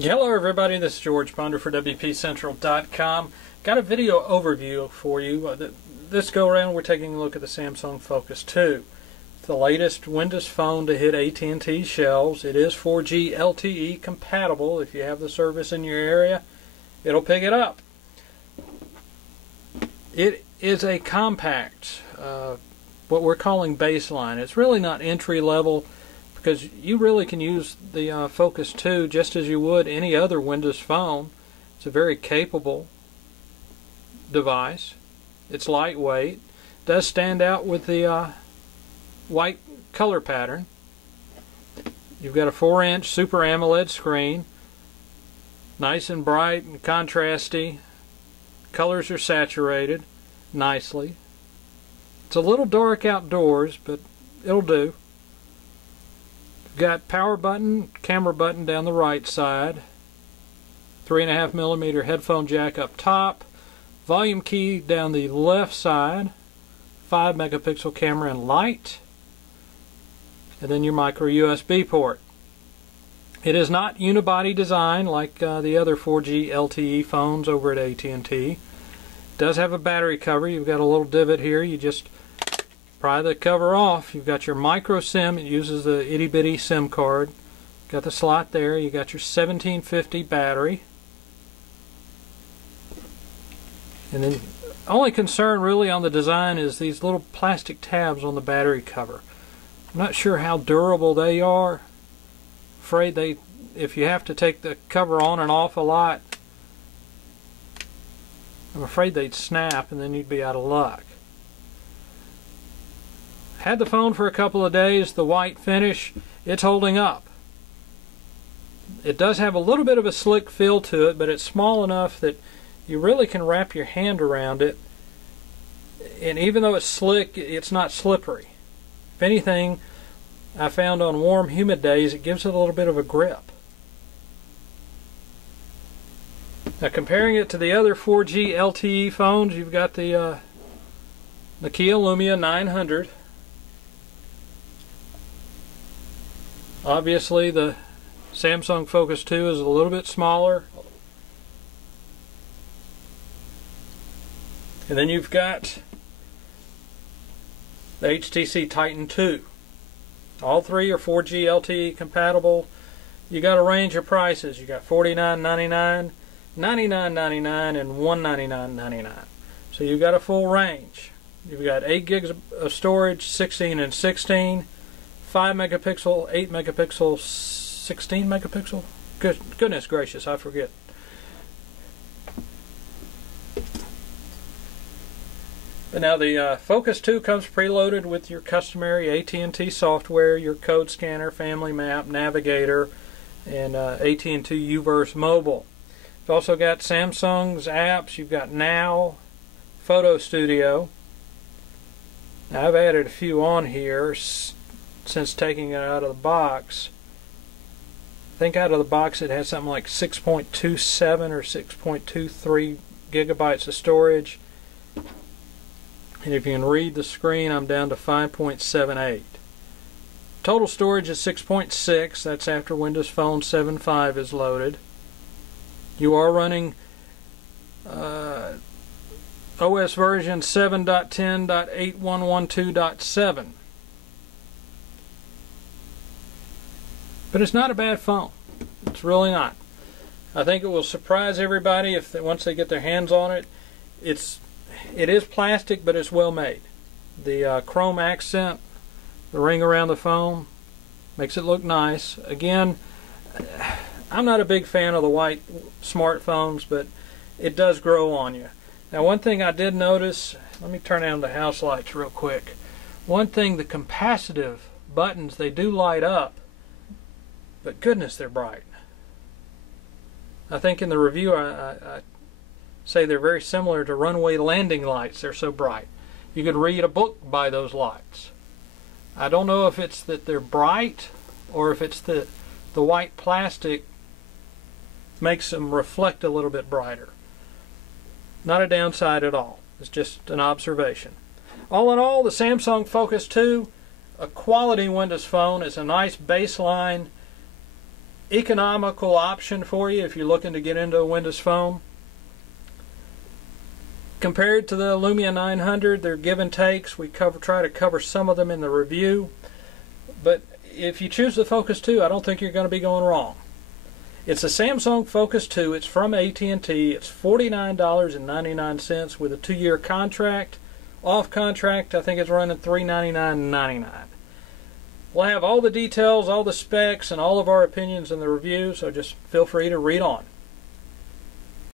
Hello everybody, this is George Ponder for WPCentral.com. Got a video overview for you. This go around we're taking a look at the Samsung Focus 2. It's the latest Windows phone to hit AT&T shelves. It is 4G LTE compatible. If you have the service in your area, it'll pick it up. It is a compact, what we're calling baseline. It's really not entry level, because you really can use the Focus 2 just as you would any other Windows phone. It's a very capable device. It's lightweight. It does stand out with the white color pattern. You've got a 4-inch Super AMOLED screen. Nice and bright and contrasty. Colors are saturated nicely. It's a little dark outdoors, but it'll do. Got power button, camera button down the right side, 3.5mm headphone jack up top, volume key down the left side, 5-megapixel camera and light, and then your micro USB port. It is not unibody design like the other 4G LTE phones over at AT&T. It does have a battery cover. You've got a little divot here. You just pry the cover off. You've got your micro SIM. It uses the itty bitty SIM card. Got the slot there. You got your 1750 battery. And then only concern really on the design is these little plastic tabs on the battery cover. I'm not sure how durable they are. Afraid if you have to take the cover on and off a lot, I'm afraid they'd snap and then you'd be out of luck. Had the phone for a couple of days. The white finish, it's holding up. It does have a little bit of a slick feel to it, but it's small enough that you really can wrap your hand around it. And even though it's slick, it's not slippery. If anything, I found on warm, humid days, it gives it a little bit of a grip. Now, comparing it to the other 4G LTE phones, you've got the Nokia Lumia 900. Obviously, the Samsung Focus 2 is a little bit smaller. And then you've got the HTC Titan 2. All three are 4G LTE compatible. You got a range of prices. You got $49.99, $99.99, and $199.99. So you've got a full range. You've got 8 gigs of storage, 16 and 16. 5 megapixel, 8 megapixel, 16 megapixel. Goodness gracious, I forget. But now the Focus 2 comes preloaded with your customary AT&T software, your code scanner, family map, navigator, and AT&T UVerse mobile. You've also got Samsung's apps. You've got Now, Photo Studio. Now I've added a few on here since taking it out of the box. I think out of the box it has something like 6.27 or 6.23 gigabytes of storage. And if you can read the screen, I'm down to 5.78. Total storage is 6.6. That's after Windows Phone 7.5 is loaded. You are running OS version 7.10.8112.7. But it's not a bad phone. It's really not. I think it will surprise everybody if once they get their hands on it. It is plastic, but it's well made. The chrome accent, the ring around the phone, makes it look nice. Again, I'm not a big fan of the white smartphones, but it does grow on you. Now, one thing I did notice, let me turn on the house lights real quick. One thing, the capacitive buttons, they do light up. But goodness, they're bright. I think in the review I say they're very similar to runway landing lights. They're so bright. You could read a book by those lights. I don't know if it's that they're bright or if it's the white plastic makes them reflect a little bit brighter. Not a downside at all. It's just an observation. All in all, the Samsung Focus 2, a quality Windows phone. It's a nice baseline. economical option for you if you're looking to get into a Windows Phone. Compared to the Lumia 900, they're give and takes. We try to cover some of them in the review. But if you choose the Focus 2, I don't think you're going to be going wrong. It's a Samsung Focus 2. It's from AT&T. It's $49.99 with a 2-year contract. Off contract, I think it's running $399.99. We'll have all the details, all the specs, and all of our opinions in the review, so just feel free to read on.